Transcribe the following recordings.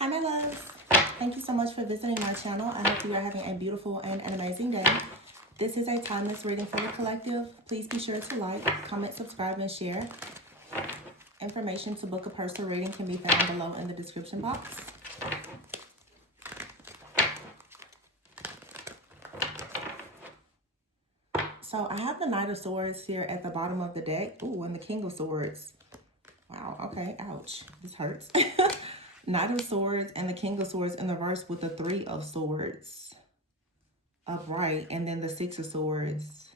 Hi my loves, thank you so much for visiting my channel. I hope you are having a beautiful and an amazing day. This is a timeless reading for the collective. Please be sure to like, comment, subscribe, and share. Information to book a personal reading can be found below in the description box. So I have the Knight of Swords here at the bottom of the deck. Ooh, and the King of Swords. Wow, okay, ouch, this hurts. Knight of Swords and the King of Swords in the reverse with the Three of Swords upright, and then the Six of Swords.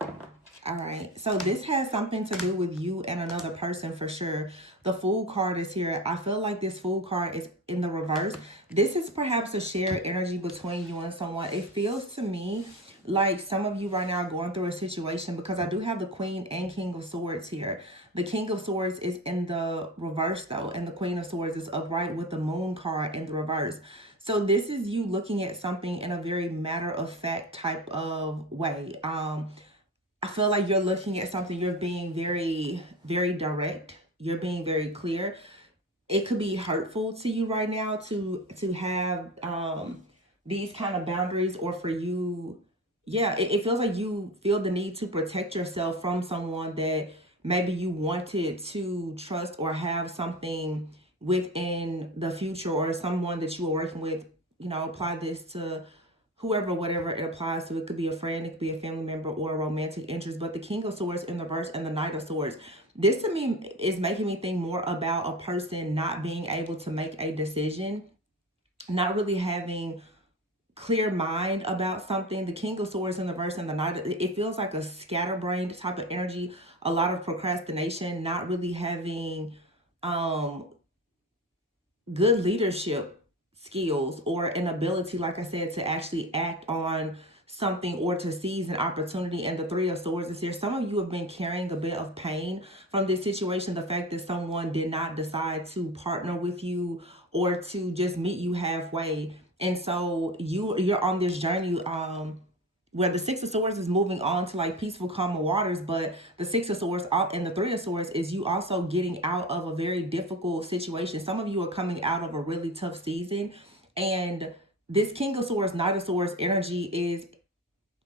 All right, so this has something to do with you and another person for sure. The Fool card is here. I feel like this Fool card is in the reverse. This is perhaps a shared energy between you and someone. It feels to me like some of you right now are going through a situation, because I do have the Queen and King of Swords here. The King of Swords is in the reverse though, and the Queen of Swords is upright with the Moon card in the reverse. So this is you looking at something in a very matter-of-fact type of way. I feel like you're looking at something, you're being very, very direct. You're being very clear. It could be hurtful to you right now to have these kind of boundaries, or for you, yeah, it feels like you feel the need to protect yourself from someone that maybe you wanted to trust or have something within the future, or someone that you were working with. You know, apply this to whoever, whatever it applies to. It could be a friend, it could be a family member, or a romantic interest. But the King of Swords in the reverse and the Knight of Swords, this to me is making me think more about a person not being able to make a decision, not really having clear mind about something. The King of Swords in the reverse and the Knight, it feels like a scatterbrained type of energy, a lot of procrastination, not really having good leadership skills or an ability, like I said, to actually act on something or to seize an opportunity. And the Three of Swords is here. Some of you have been carrying a bit of pain from this situation. The fact that someone did not decide to partner with you or to just meet you halfway. And so you're on this journey where the Six of Swords is moving on to like peaceful, calmer waters, but the Six of Swords and the Three of Swords is you also getting out of a very difficult situation. Some of you are coming out of a really tough season, and this King of Swords, Knight of Swords energy is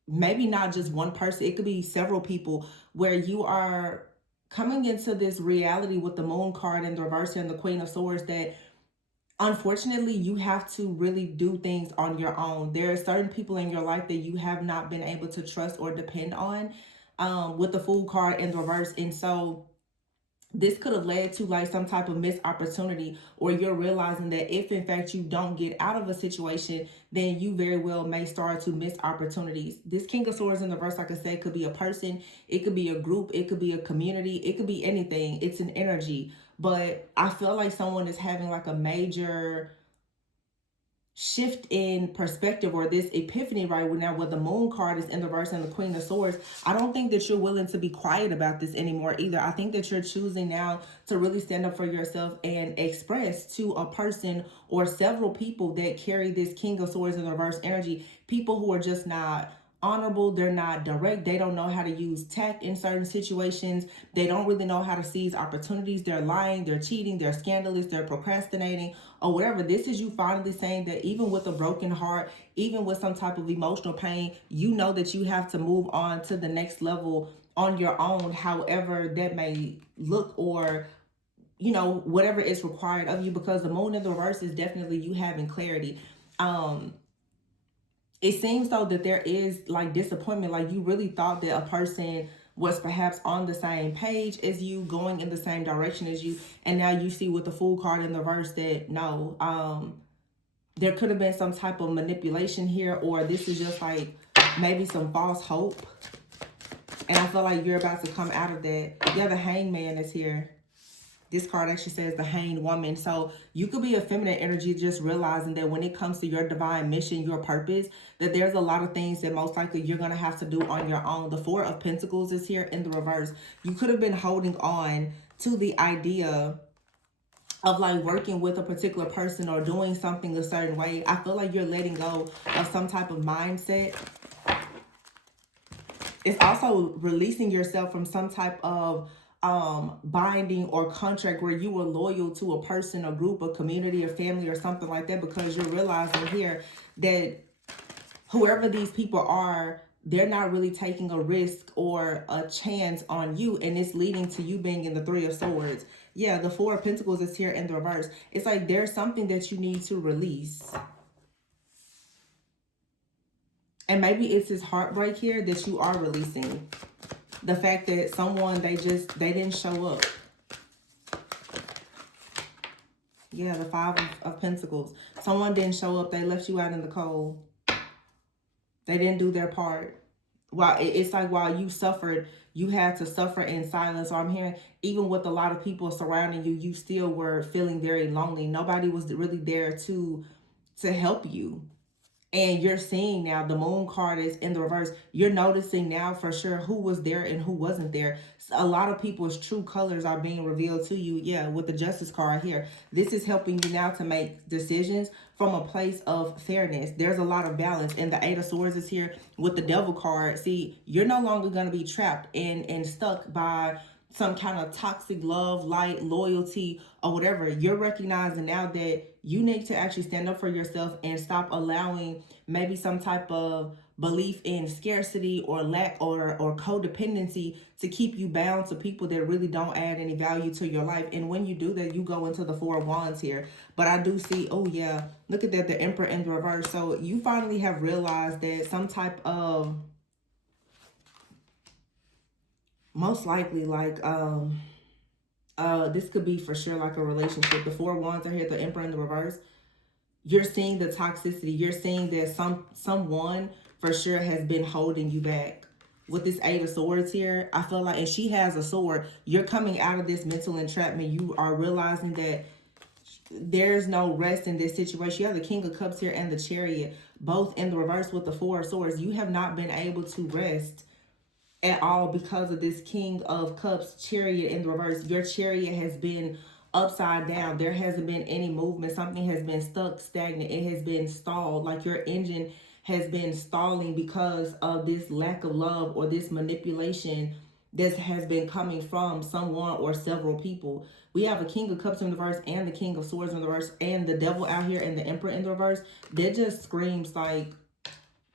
maybe not just one person. It could be several people, where you are coming into this reality with the Moon card and the reverse and the Queen of Swords that unfortunately you have to really do things on your own. There are certain people in your life that you have not been able to trust or depend on, with the Fool card in the reverse. And so this could have led to like some type of missed opportunity, or you're realizing that if in fact you don't get out of a situation, then you very well may start to miss opportunities. This King of Swords in the reverse, like I said, could be a person, it could be a group, it could be a community, it could be anything. It's an energy. But I feel like someone is having like a major shift in perspective, or this epiphany right now, where the Moon card is in the reverse and the Queen of Swords. I don't think that you're willing to be quiet about this anymore either. I think that you're choosing now to really stand up for yourself and express to a person or several people that carry this King of Swords in the reverse energy, people who are just not honorable, they're not direct, they don't know how to use tact in certain situations, they don't really know how to seize opportunities, they're lying, they're cheating, they're scandalous, they're procrastinating, or whatever. This is you finally saying that even with a broken heart, even with some type of emotional pain, you know that you have to move on to the next level on your own, however that may look, or you know, whatever is required of you, because the Moon in the reverse is definitely you having clarity. It seems though that there is like disappointment, like you really thought that a person was perhaps on the same page as you, going in the same direction as you, and now you see with the Fool card in the verse that no, there could have been some type of manipulation here, or this is just like maybe some false hope, and I feel like you're about to come out of that. Yeah, the Hangman is here. This card actually says the Hanged Woman. So you could be a feminine energy, just realizing that when it comes to your divine mission, your purpose, that there's a lot of things that most likely you're going to have to do on your own. The Four of Pentacles is here in the reverse. You could have been holding on to the idea of like working with a particular person or doing something a certain way. I feel like you're letting go of some type of mindset. It's also releasing yourself from some type of binding or contract where you were loyal to a person, a group, a community, a family, or something like that, because you're realizing here that whoever these people are, they're not really taking a risk or a chance on you, and it's leading to you being in the Three of Swords. Yeah, the Four of Pentacles is here in the reverse. It's like there's something that you need to release. And maybe it's this heartbreak here that you are releasing. The fact that someone, they didn't show up. Yeah, the Five of Pentacles. Someone didn't show up. They left you out in the cold. They didn't do their part. While it's like while you suffered, you had to suffer in silence. Or I'm hearing, even with a lot of people surrounding you, you still were feeling very lonely. Nobody was really there to help you. And you're seeing now the Moon card is in the reverse. You're noticing now for sure who was there and who wasn't there. A lot of people's true colors are being revealed to you. Yeah, with the Justice card here. This is helping you now to make decisions from a place of fairness. There's a lot of balance. And the Eight of Swords is here with the Devil card. See, you're no longer going to be trapped and stuck by some kind of toxic love, light, loyalty, or whatever. You're recognizing now that you need to actually stand up for yourself and stop allowing maybe some type of belief in scarcity or lack or codependency to keep you bound to people that really don't add any value to your life. And when you do that, you go into the Four of Wands here. But I do see, oh yeah, look at that, the Emperor in the reverse. So you finally have realized that some type of, most likely like this could be for sure like a relationship. The Four of Wands are here, the Emperor in the reverse. You're seeing the toxicity. You're seeing that someone for sure has been holding you back. With this Eight of Swords here, I feel like, and she has a sword, you're coming out of this mental entrapment. You are realizing that there's no rest in this situation. You have the King of Cups here and the Chariot, both in the reverse with the Four of Swords. You have not been able to rest at all because of this King of Cups Chariot in the reverse. Your chariot has been upside down. There hasn't been any movement. Something has been stuck, stagnant. It has been stalled. Like your engine has been stalling because of this lack of love or this manipulation that has been coming from someone or several people. We have a King of Cups in the reverse and the King of Swords in the reverse and the Devil out here and the Emperor in the reverse. That just screams like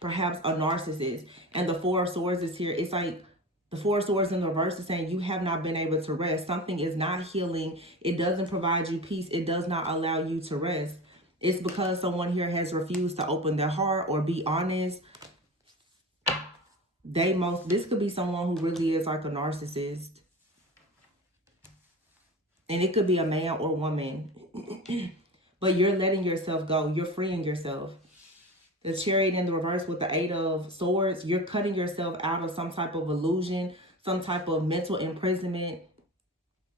perhaps a narcissist. And the Four of Swords is here. It's like the Four of Swords in the reverse is saying you have not been able to rest. Something is not healing. It doesn't provide you peace. It does not allow you to rest. It's because someone here has refused to open their heart or be honest. This could be someone who really is like a narcissist. And it could be a man or woman. But you're letting yourself go. You're freeing yourself. The Chariot in the reverse with the Eight of Swords, you're cutting yourself out of some type of illusion, some type of mental imprisonment.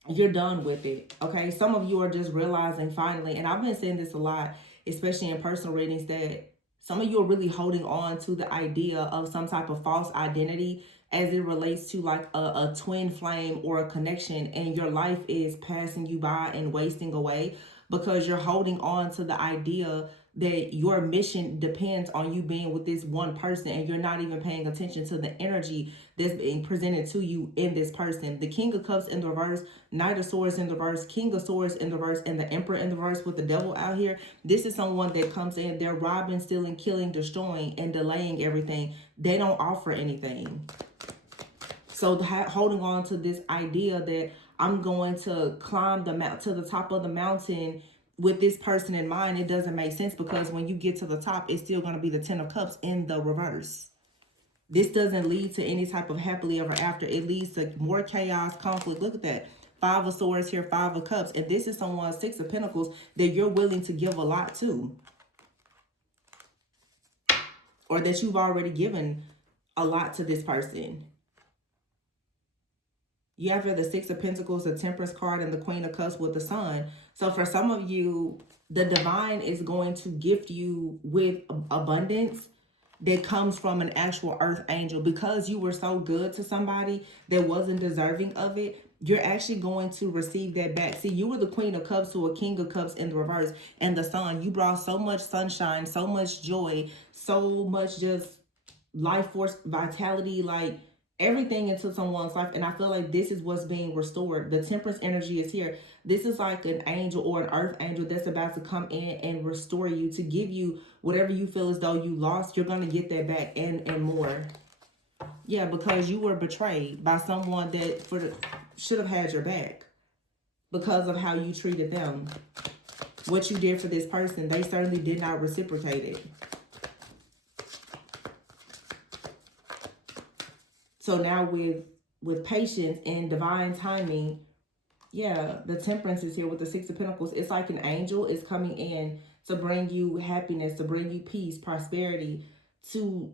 You're done with it, okay? Some of you are just realizing finally, and I've been saying this a lot, especially in personal readings, that some of you are really holding on to the idea of some type of false identity as it relates to like a twin flame or a connection, and your life is passing you by and wasting away because you're holding on to the idea that your mission depends on you being with this one person, and you're not even paying attention to the energy that's being presented to you in this person. The King of Cups in the reverse, Knight of Swords in the reverse, King of Swords in the reverse, and the Emperor in the reverse with the Devil out here. This is someone that comes in, they're robbing, stealing, killing, destroying, and delaying everything. They don't offer anything. So holding on to this idea that I'm going to climb to the top of the mountain with this person in mind, it doesn't make sense, because when you get to the top, it's still going to be the Ten of Cups in the reverse. This doesn't lead to any type of happily ever after. It leads to more chaos, conflict. Look at that. Five of Swords here, Five of Cups. And this is someone, Six of Pentacles, that you're willing to give a lot to. Or that you've already given a lot to this person. You have here the Six of Pentacles, the Temperance card, and the Queen of Cups with the Sun. So for some of you, the divine is going to gift you with abundance that comes from an actual earth angel. Because you were so good to somebody that wasn't deserving of it, you're actually going to receive that back. See, you were the Queen of Cups to a King of Cups in the reverse, and the Sun. You brought so much sunshine, so much joy, so much just life force, vitality, like everything into someone's life. And I feel like this is what's being restored. The Temperance energy is here. This is like an angel or an earth angel that's about to come in and restore you, to give you whatever you feel as though you lost. You're going to get that back and more. Yeah, because you were betrayed by someone that should have had your back because of how you treated them. What you did for this person, they certainly did not reciprocate it. So now with patience and divine timing, yeah, the Temperance is here with the Six of Pentacles. It's like an angel is coming in to bring you happiness, to bring you peace, prosperity, to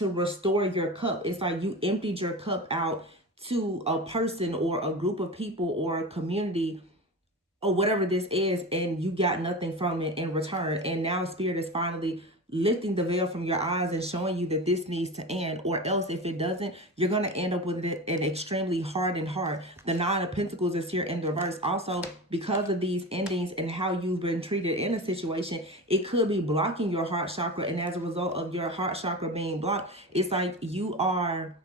restore your cup. It's like you emptied your cup out to a person or a group of people or a community or whatever this is, and you got nothing from it in return. And now Spirit is finally lifting the veil from your eyes and showing you that this needs to end, or else if it doesn't, you're going to end up with an extremely hardened heart. The Nine of Pentacles is here in the reverse. Also, because of these endings and how you've been treated in a situation, it could be blocking your heart chakra, and as a result of your heart chakra being blocked, it's like you are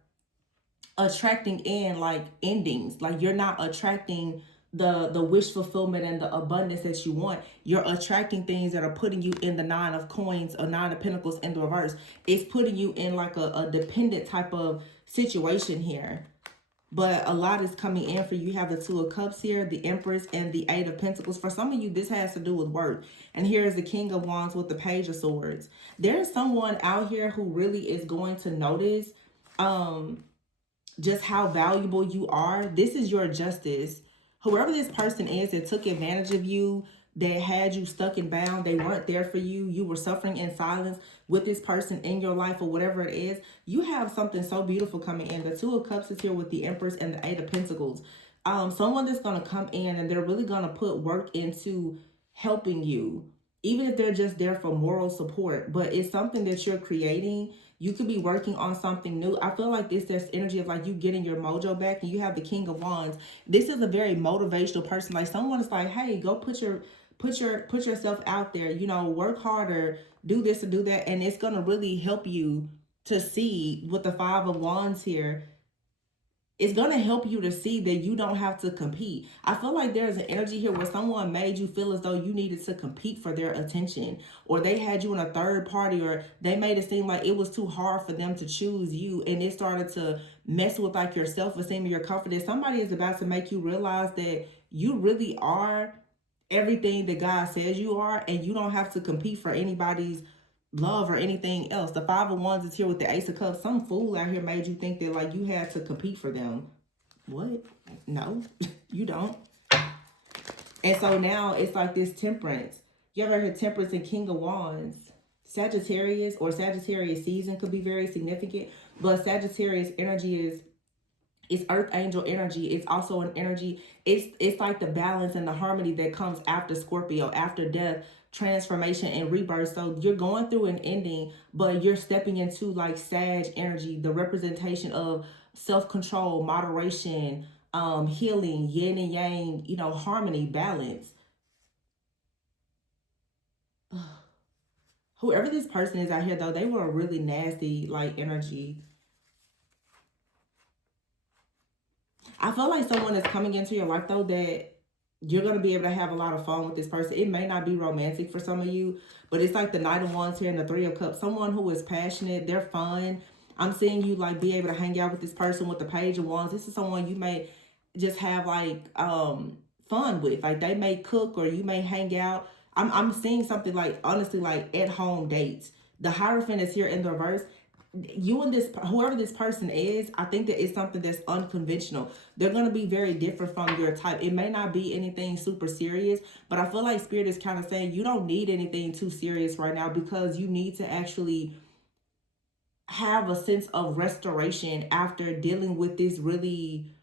attracting in like endings. Like you're not attracting the wish fulfillment and the abundance that you want. You're attracting things that are putting you in the Nine of Coins or Nine of Pentacles in the reverse. It's putting you in like a dependent type of situation here. But a lot is coming in for you. You have the Two of Cups here, the Empress, and the Eight of Pentacles. For some of you, this has to do with work. And here is the King of Wands with the Page of Swords. There's someone out here who really is going to notice just how valuable you are. This is your justice. Whoever this person is that took advantage of you, that had you stuck and bound, they weren't there for you, you were suffering in silence with this person in your life or whatever it is, you have something so beautiful coming in. The Two of Cups is here with the Empress and the Eight of Pentacles. Someone that's going to come in and they're really going to put work into helping you, even if they're just there for moral support. But it's something that you're creating. You could be working on something new. I feel like there's energy of like you getting your mojo back, and you have the King of Wands. This is a very motivational person. Like someone is like, hey, go put yourself out there, you know, work harder, do this and do that. And it's going to really help you to see with the Five of Wands here. It's going to help you to see that you don't have to compete. I feel like there's an energy here where someone made you feel as though you needed to compete for their attention, or they had you in a third party, or they made it seem like it was too hard for them to choose you, and it started to mess with like your self-esteem and your confidence. Somebody is about to make you realize that you really are everything that God says you are, and you don't have to compete for anybody's love or anything else. The Five of Wands is here with the Ace of Cups. Some fool out here made you think that like you had to compete for them. What? No, you don't. And so now it's like this Temperance. You ever heard Temperance and King of Wands? Sagittarius or Sagittarius season could be very significant, but Sagittarius energy is, it's earth angel energy. It's also an energy. It's like the balance and the harmony that comes after Scorpio, after death, transformation, and rebirth. So you're going through an ending, but you're stepping into like Sag energy, the representation of self-control, moderation, healing, yin and yang, you know, harmony, balance. Whoever this person is out here, though, they were a really nasty like energy. I feel like someone is coming into your life, though, that you're going to be able to have a lot of fun with this person. It may not be romantic for some of you, but it's like the Knight of Wands here and the Three of Cups. Someone who is passionate, they're fun. I'm seeing you like be able to hang out with this person with the Page of Wands. This is someone you may just have like fun with. Like they may cook, or you may hang out. I'm seeing something like, honestly, like at home dates. The Hierophant is here in the reverse. You and this, whoever this person is, I think that it's something that's unconventional. They're going to be very different from your type. It may not be anything super serious, but I feel like Spirit is kind of saying you don't need anything too serious right now, because you need to actually have a sense of restoration after dealing with this really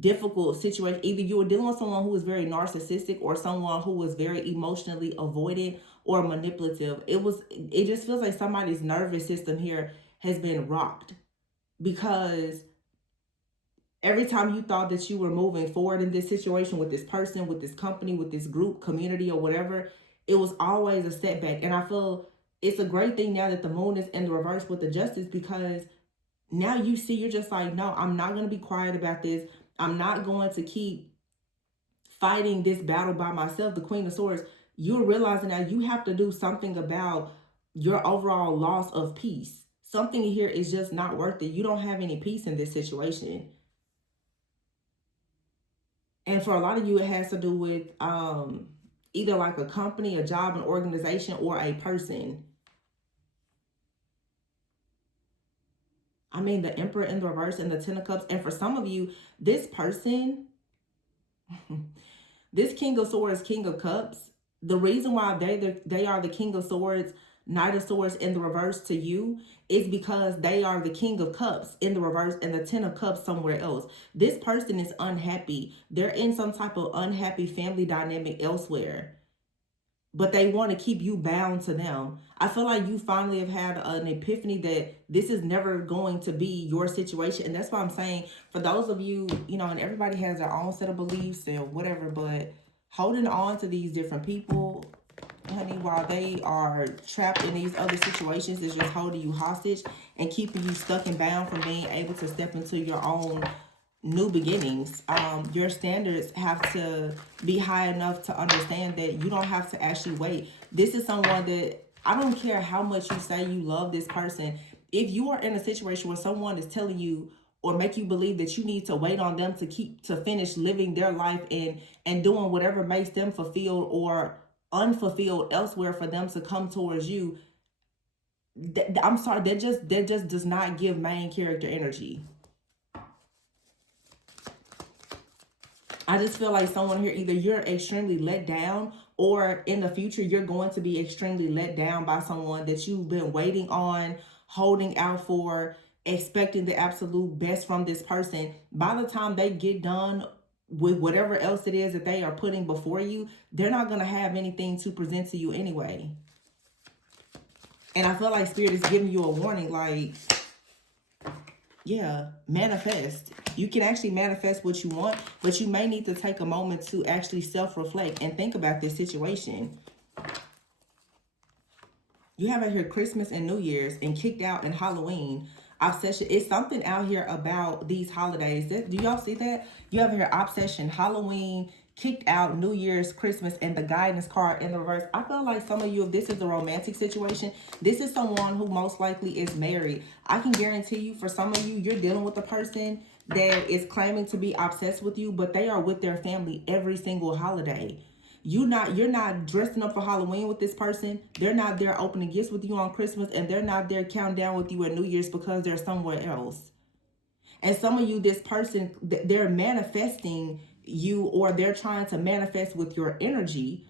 difficult situation. Either you were dealing with someone who was very narcissistic, or someone who was very emotionally avoidant or manipulative. It just feels like somebody's nervous system here has been rocked, because every time you thought that you were moving forward in this situation with this person, with this company, with this group, community, or whatever, it was always a setback. And I feel it's a great thing now that the Moon is in the reverse with the Justice, because Now you see, you're just like, no, I'm not going to be quiet about this. I'm not going to keep fighting this battle by myself. The Queen of Swords, you're realizing now you have to do something about your overall loss of peace. Something here is just not worth it. You don't have any peace in this situation. And for a lot of you, it has to do with either like a company, a job, an organization, or a person. I mean, the Emperor in the reverse and the Ten of Cups. And for some of you, this person, this King of Swords, King of Cups, the reason why they are the King of Swords, Knight of Swords in the reverse to you is because they are the King of Cups in the reverse and the Ten of Cups somewhere else. This person is unhappy. They're in some type of unhappy family dynamic elsewhere, but they want to keep you bound to them. I feel like you finally have had an epiphany that this is never going to be your situation. And that's why I'm saying, for those of you, you know, and everybody has their own set of beliefs or whatever, but holding on to these different people, honey, while they are trapped in these other situations, is just holding you hostage and keeping you stuck and bound from being able to step into your own new beginnings. Your standards have to be high enough to understand that you don't have to actually wait. This is someone that, I don't care how much you say you love this person, if you are in a situation where someone is telling you or make you believe that you need to wait on them to finish living their life and doing whatever makes them fulfilled or unfulfilled elsewhere for them to come towards you, I'm sorry, that just does not give main character energy. I just feel like someone here, either you're extremely let down, or in the future, you're going to be extremely let down by someone that you've been waiting on, holding out for, expecting the absolute best from this person. By the time they get done with whatever else it is that they are putting before you, they're not going to have anything to present to you anyway. And I feel like Spirit is giving you a warning, like, yeah, manifest. You can actually manifest what you want, but you may need to take a moment to actually self-reflect and think about this situation. You have out here Christmas and New Year's and kicked out and Halloween. Obsession. It's something out here about these holidays. Do y'all see that? You have here obsession, Halloween, kicked out, New Year's, Christmas, and the guidance card in the reverse. I feel like some of you, if this is a romantic situation, this is someone who most likely is married. I can guarantee you, for some of you, you're dealing with a person that is claiming to be obsessed with you, but they are with their family every single holiday. You're not dressing up for Halloween with this person. They're not there opening gifts with you on Christmas, and they're not there counting down with you at New Year's because they're somewhere else. And some of you, this person, they're manifesting you, or they're trying to manifest with your energy.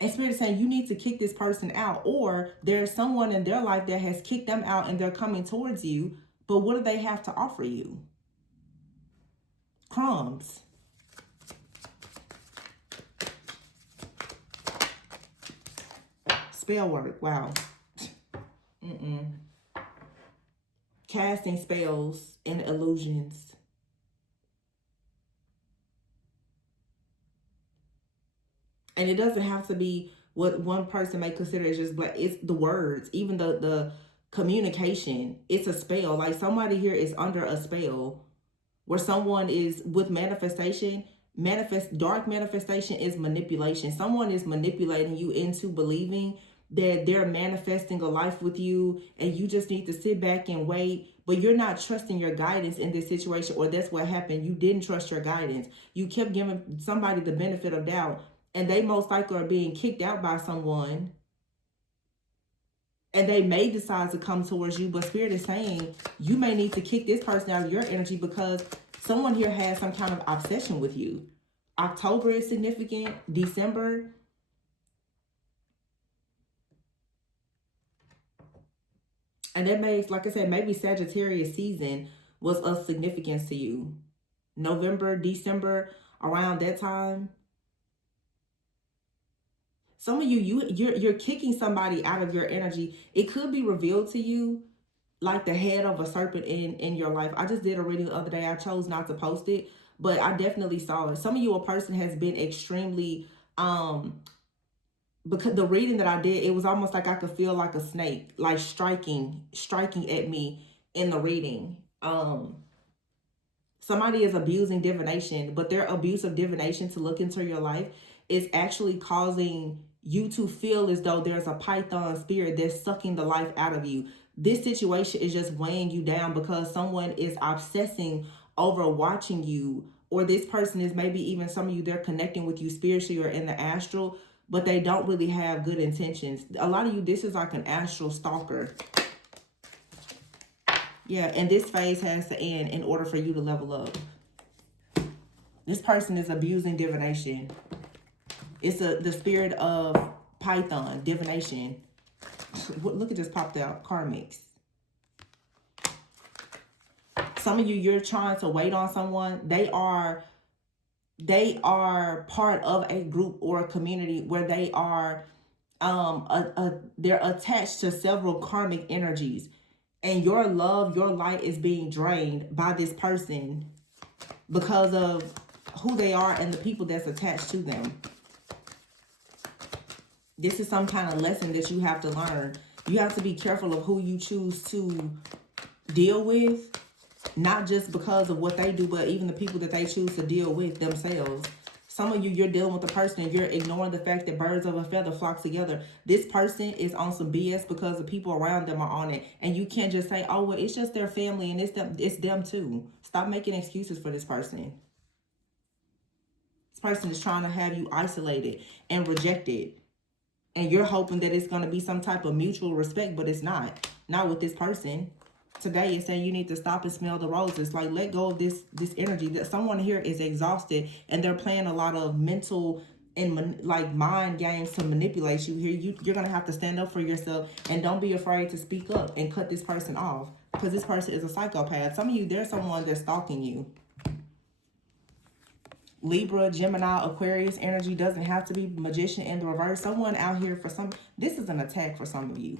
And Spirit is saying you need to kick this person out, or there's someone in their life that has kicked them out and they're coming towards you. But what do they have to offer you? Crumbs. Spell work. Wow. Casting spells and illusions. And it doesn't have to be what one person may consider as just black. It's the words, even the communication. It's a spell. Like somebody here is under a spell, where someone is with manifestation. Dark manifestation is manipulation. Someone is manipulating you into believing that they're manifesting a life with you, and you just need to sit back and wait. But you're not trusting your guidance in this situation, or that's what happened. You didn't trust your guidance. You kept giving somebody the benefit of doubt, and they most likely are being kicked out by someone, and they may decide to come towards you. But Spirit is saying you may need to kick this person out of your energy, because someone here has some kind of obsession with you. October is significant. December. And that may, like I said, maybe Sagittarius season was of significance to you. November, December, around that time. Some of you're kicking somebody out of your energy. It could be revealed to you like the head of a serpent in your life. I just did a reading the other day. I chose not to post it, but I definitely saw it. Some of you, a person has been extremely because the reading that I did, it was almost like I could feel like a snake, like striking at me in the reading. Somebody is abusing divination, but their abuse of divination to look into your life is actually causing you to feel as though there's a python spirit that's sucking the life out of you. This situation is just weighing you down because someone is obsessing over watching you, or this person is, maybe even some of you, they're connecting with you spiritually or in the astral, but they don't really have good intentions. A lot of you, this is like an astral stalker. Yeah, and this phase has to end in order for you to level up. This person is abusing divination. It's the spirit of Python, divination. Look at this popped out, karmics. Some of you, you're trying to wait on someone. They are part of a group or a community where they are they're attached to several karmic energies. And your love, your light is being drained by this person because of who they are and the people that's attached to them. This is some kind of lesson that you have to learn. You have to be careful of who you choose to deal with, not just because of what they do, but even the people that they choose to deal with themselves. Some of you, you're dealing with a person and you're ignoring the fact that birds of a feather flock together. This person is on some BS because the people around them are on it. And you can't just say, oh, well, it's just their family and it's them too. Stop making excuses for this person. This person is trying to have you isolated and rejected. And you're hoping that it's going to be some type of mutual respect, but it's not. Not with this person. Today it's saying you need to stop and smell the roses. Like, let go of this energy. That someone here is exhausted and they're playing a lot of mental and like mind games to manipulate you here. You're going to have to stand up for yourself and don't be afraid to speak up and cut this person off, because this person is a psychopath. Some of you, there's someone that's stalking you. Libra, Gemini, Aquarius energy. Doesn't have to be magician in the reverse. Someone out here for some, this is an attack for some of you.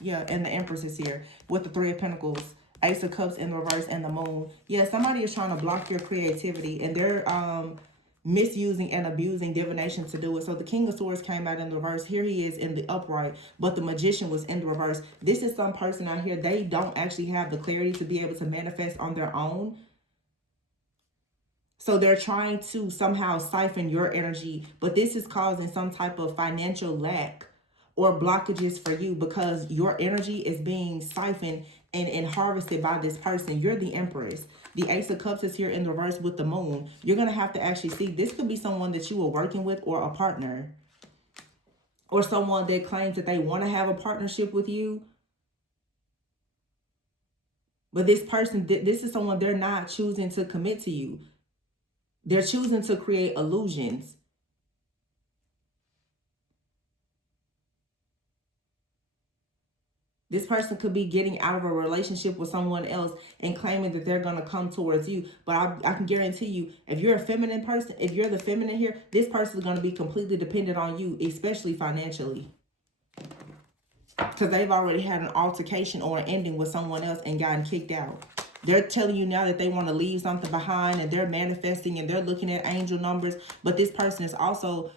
Yeah, and the Empress is here with the Three of Pentacles, Ace of Cups in the reverse, and the Moon. Yeah, somebody is trying to block your creativity, and they're misusing and abusing divination to do it. So the King of Swords came out in the reverse. Here he is in the upright, but the Magician was in the reverse. This is some person out here, they don't actually have the clarity to be able to manifest on their own. So they're trying to somehow siphon your energy, but this is causing some type of financial lack or blockages for you because your energy is being siphoned and harvested by this person. You're the Empress. The Ace of Cups is here in the reverse with the Moon. You're going to have to actually see, this could be someone that you were working with or a partner, or someone that claims that they want to have a partnership with you. But this person, this is someone, they're not choosing to commit to you. They're choosing to create illusions. This person could be getting out of a relationship with someone else and claiming that they're going to come towards you. But I can guarantee you, if you're a feminine person, if you're the feminine here, this person is going to be completely dependent on you, especially financially. Because they've already had an altercation or an ending with someone else and gotten kicked out. They're telling you now that they want to leave something behind, and they're manifesting and they're looking at angel numbers. But this person is also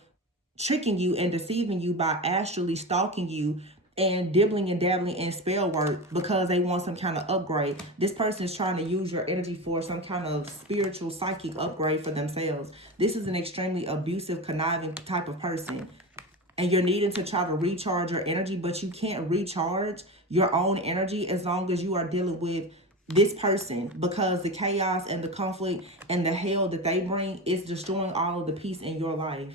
tricking you and deceiving you by astrally stalking you and dibbling and dabbling in spell work because they want some kind of upgrade. This person is trying to use your energy for some kind of spiritual psychic upgrade for themselves. This is an extremely abusive, conniving type of person. And you're needing to try to recharge your energy, but you can't recharge your own energy as long as you are dealing with this person, because the chaos and the conflict and the hell that they bring is destroying all of the peace in your life.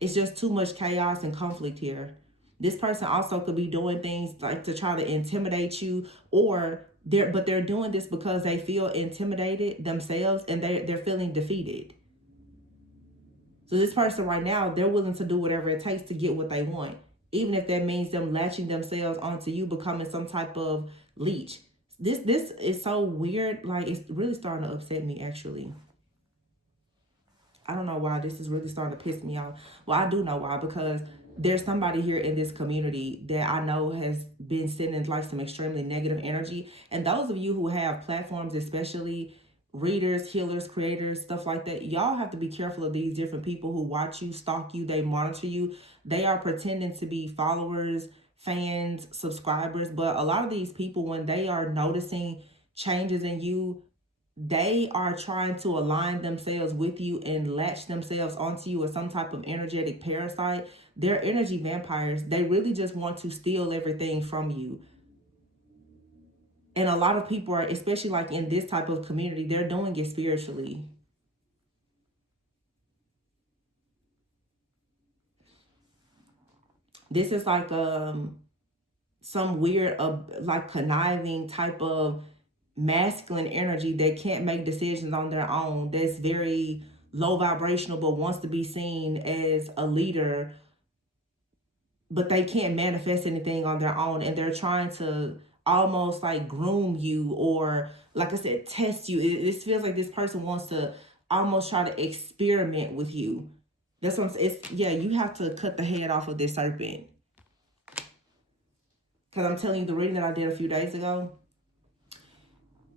It's just too much chaos and conflict here. This person also could be doing things like to try to intimidate you, or they're doing this because they feel intimidated themselves and they're feeling defeated. So this person right now, they're willing to do whatever it takes to get what they want, even if that means them latching themselves onto you, becoming some type of leech. This is so weird. Like, it's really starting to upset me, actually. I don't know why this is really starting to piss me off. Well, I do know why, because there's somebody here in this community that I know has been sending like some extremely negative energy. And those of you who have platforms, especially readers, healers, creators, stuff like that, y'all have to be careful of these different people who watch you, stalk you, they monitor you. They are pretending to be followers, fans, subscribers. But a lot of these people, when they are noticing changes in you, they are trying to align themselves with you and latch themselves onto you as some type of energetic parasite. They're energy vampires. They really just want to steal everything from you. And a lot of people are, especially like in this type of community, they're doing it spiritually. This is like some weird like conniving type of masculine energy that can't make decisions on their own, that's very low vibrational but wants to be seen as a leader, but they can't manifest anything on their own, and they're trying to almost like groom you, or like I said, test you. It feels like this person wants to almost try to experiment with you. That's what I'm saying. It's, yeah, you have to cut the head off of this serpent. Because I'm telling you, the reading that I did a few days ago,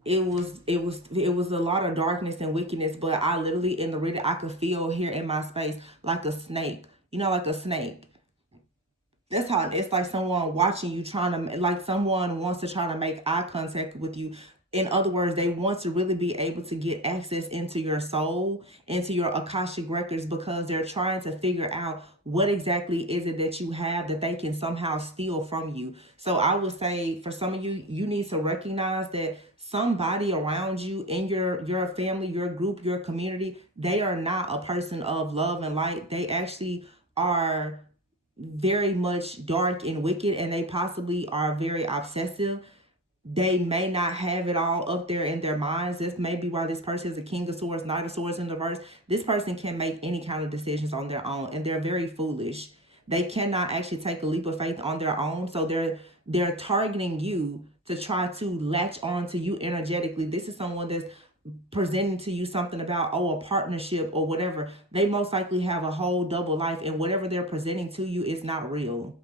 it was a lot of darkness and wickedness, but I literally in the reading I could feel here in my space like a snake. You know, like a snake. That's how it's like someone watching you, trying to, like someone wants to try to make eye contact with you. In other words, they want to really be able to get access into your soul, into your Akashic records, because they're trying to figure out what exactly is it that you have that they can somehow steal from you. So I would say for some of you, you need to recognize that somebody around you in your family, your group, your community, they are not a person of love and light. They actually are very much dark and wicked, and they possibly are very obsessive. They may not have it all up there in their minds. This may be why this person is a King of Swords, Knight of Swords in the verse. This person can make any kind of decisions on their own, and they're very foolish. They cannot actually take a leap of faith on their own, so they're targeting you to try to latch on to you energetically. This is someone that's presenting to you something about, oh, a partnership or whatever. They most likely have a whole double life, and whatever they're presenting to you is not real.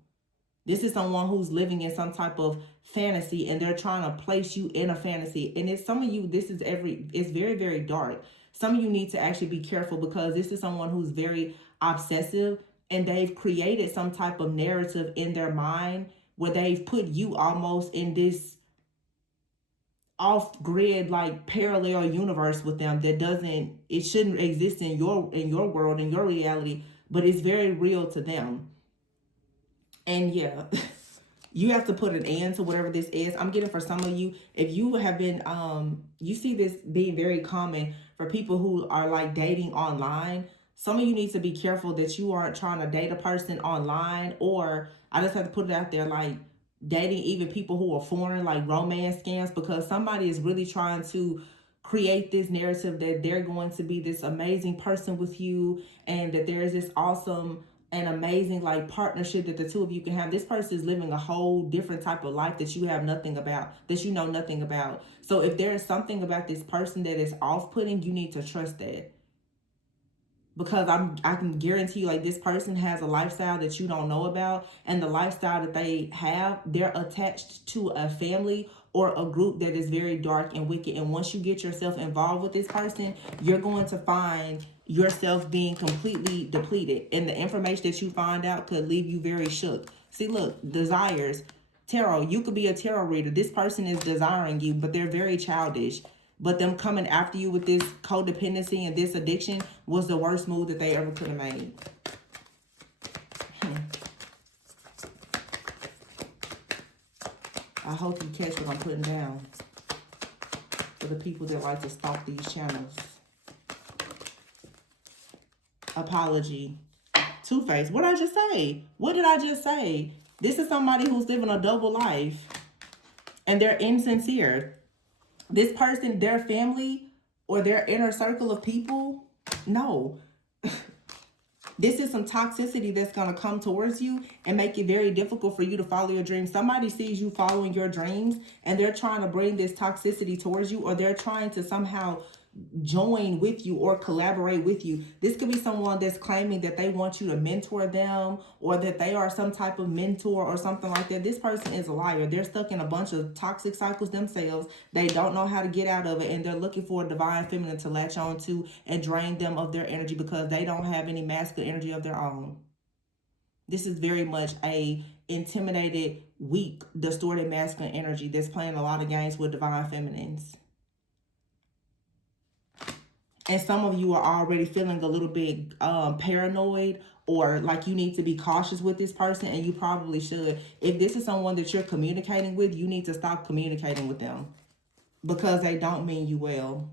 This is someone who's living in some type of fantasy, and they're trying to place you in a fantasy. And it's some of you, it's very, very dark. Some of you need to actually be careful, because this is someone who's very obsessive, and they've created some type of narrative in their mind where they've put you almost in this off-grid like parallel universe with them that it shouldn't exist in your world, in your reality, but it's very real to them. And yeah, you have to put an end to whatever this is. I'm getting for some of you, if you have been you see this being very common for people who are like dating online. Some of you need to be careful that you aren't trying to date a person online, or I just have to put it out there, like dating even people who are foreign, like romance scams, because somebody is really trying to create this narrative that they're going to be this amazing person with you, and that there is this awesome and amazing like partnership that the two of you can have. This person is living a whole different type of life that you have nothing about, that you know nothing about. So if there is something about this person that is off-putting, you need to trust that. Because I can guarantee you, like, this person has a lifestyle that you don't know about, and the lifestyle that they have, they're attached to a family or a group that is very dark and wicked. And once you get yourself involved with this person, you're going to find yourself being completely depleted, and the information that you find out could leave you very shook. See, look, desires. Tarot, you could be a tarot reader. This person is desiring you, but they're very childish. But them coming after you with this codependency and this addiction was the worst move that they ever could have made. I hope you catch what I'm putting down for the people that like to stalk these channels. Apology. Two-Face. What did I just say? What did I just say? This is somebody who's living a double life, and they're insincere. This person, their family or their inner circle of people, no. This is some toxicity that's going to come towards you and make it very difficult for you to follow your dreams. Somebody sees you following your dreams, and they're trying to bring this toxicity towards you, or they're trying to somehow join with you or collaborate with you. This could be someone that's claiming that they want you to mentor them, or that they are some type of mentor or something like that. This person is a liar. They're stuck in a bunch of toxic cycles themselves. They don't know how to get out of it, and they're looking for a divine feminine to latch on to and drain them of their energy, because they don't have any masculine energy of their own. This is very much a intimidated weak, distorted masculine energy that's playing a lot of games with divine feminines. And some of you are already feeling a little bit paranoid, or like you need to be cautious with this person, and you probably should. If this is someone that you're communicating with, you need to stop communicating with them because they don't mean you well.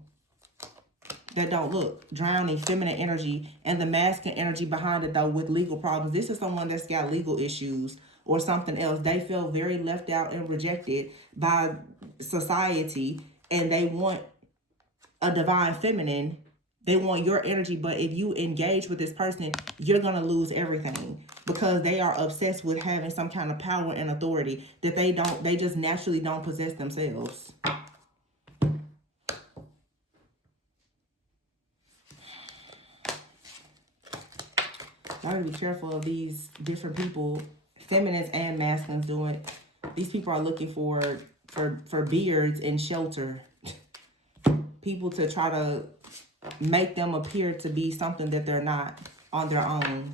That don't look drowning feminine energy and the masculine energy behind it though with legal problems. This is someone that's got legal issues or something else. They feel very left out and rejected by society, and they want a divine feminine. They want your energy, but if you engage with this person, you're going to lose everything because they are obsessed with having some kind of power and authority that they just naturally don't possess themselves. Gotta be careful of these different people, feminines and masculines doing. These people are looking for beards and shelter. People to try to make them appear to be something that they're not on their own.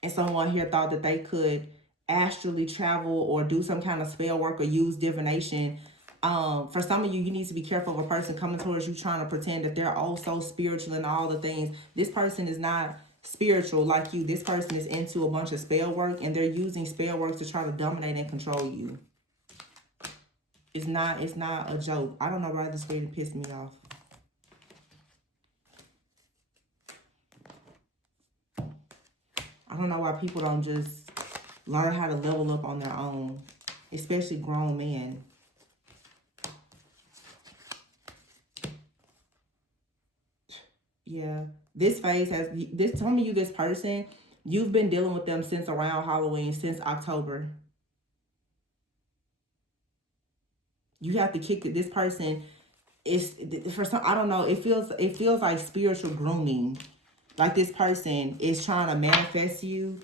And someone here thought that they could astrally travel or do some kind of spell work or use divination. For some of you, you need to be careful of a person coming towards you trying to pretend that they're all so spiritual and all the things. This person is not spiritual like you. This person is into a bunch of spell work, and they're using spell work to try to dominate and control you. It's not a joke. I don't know why this lady pissed me off. I don't know why people don't just learn how to level up on their own, especially grown men. Yeah, this phase has this. Some of you, this person, you've been dealing with them since around Halloween, since October. You have to kick it. This person is, for some, I don't know. It feels like spiritual grooming. Like this person is trying to manifest you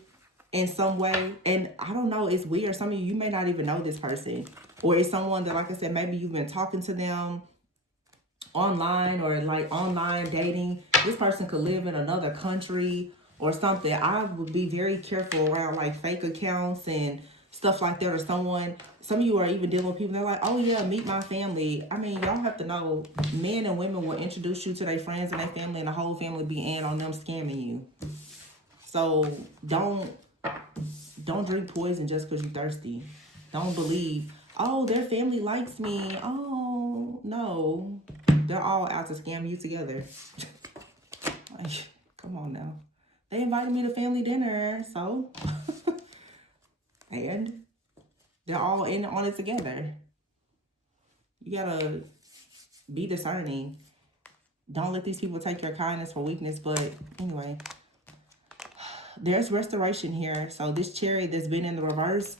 in some way. And I don't know, it's weird. Some of you may not even know this person. Or it's someone that, like I said, maybe you've been talking to them online or like online dating. This person could live in another country or something. I would be very careful around like fake accounts and stuff like that. Or some of you are even dealing with people, they're like, oh yeah, meet my family. I mean, y'all have to know, men and women will introduce you to their friends and their family, and the whole family be in on them scamming you. So don't drink poison just because you're thirsty. Don't believe, oh, their family likes me. Oh, no. They're all out to scam you together. Like, come on now. They invited me to family dinner, so. And they're all in on it together. You gotta be discerning. Don't let these people take your kindness for weakness. But anyway, there's restoration here. So this Chariot that's been in the reverse,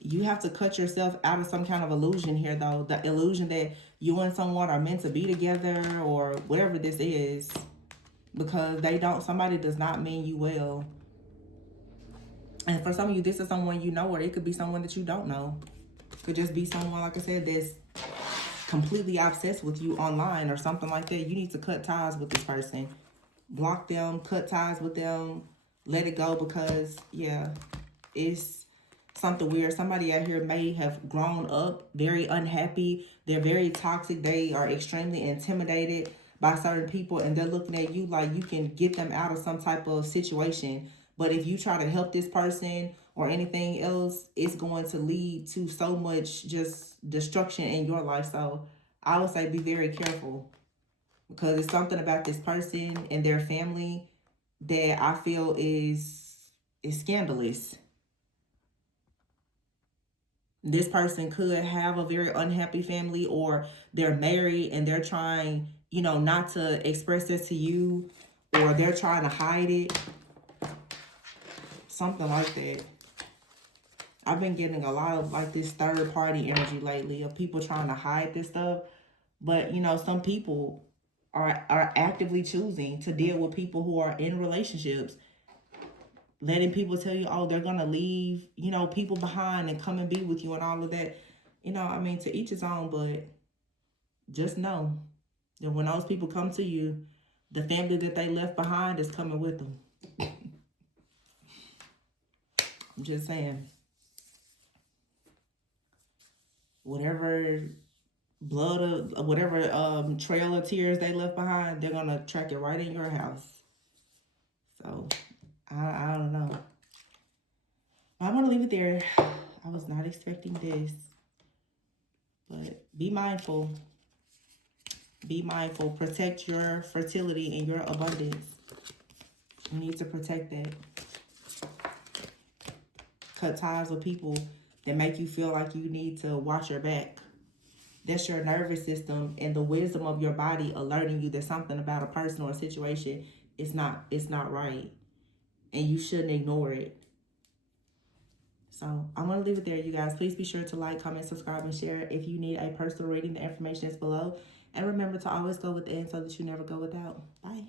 you have to cut yourself out of some kind of illusion here, though. The illusion that you and someone are meant to be together or whatever this is. Because somebody does not mean you well. And for some of you, this is someone you know, or it could be someone that you don't know. It could just be someone, like I said, that's completely obsessed with you online or something like that. You need to cut ties with this person. Block them, cut ties with them, let it go, because, yeah, it's something weird. Somebody out here may have grown up very unhappy. They're very toxic. They are extremely intimidated by certain people, and they're looking at you like you can get them out of some type of situation. But if you try to help this person or anything else, it's going to lead to so much just destruction in your life. So I would say be very careful, because it's something about this person and their family that I feel is scandalous. This person could have a very unhappy family, or they're married and they're trying, not to express this to you, or they're trying to hide it. Something like that. I've been getting a lot of like this third party energy lately of people trying to hide this stuff. But, some people are actively choosing to deal with people who are in relationships. Letting people tell you, oh, they're going to leave, people behind and come and be with you and all of that. To each his own, but just know that when those people come to you, the family that they left behind is coming with them. I'm just saying. whatever blood or whatever trail of tears they left behind, they're gonna track it right in your house. So I don't know. I'm gonna leave it there. I was not expecting this, but be mindful. Be mindful. Protect your fertility and your abundance. You need to protect that. Cut ties with people that make you feel like you need to watch your back. That's your nervous system and the wisdom of your body alerting you that something about a person or a situation is not right. And you shouldn't ignore it. So I'm going to leave it there, you guys. Please be sure to like, comment, subscribe, and share. If you need a personal reading, the information is below. And remember to always go within so that you never go without. Bye.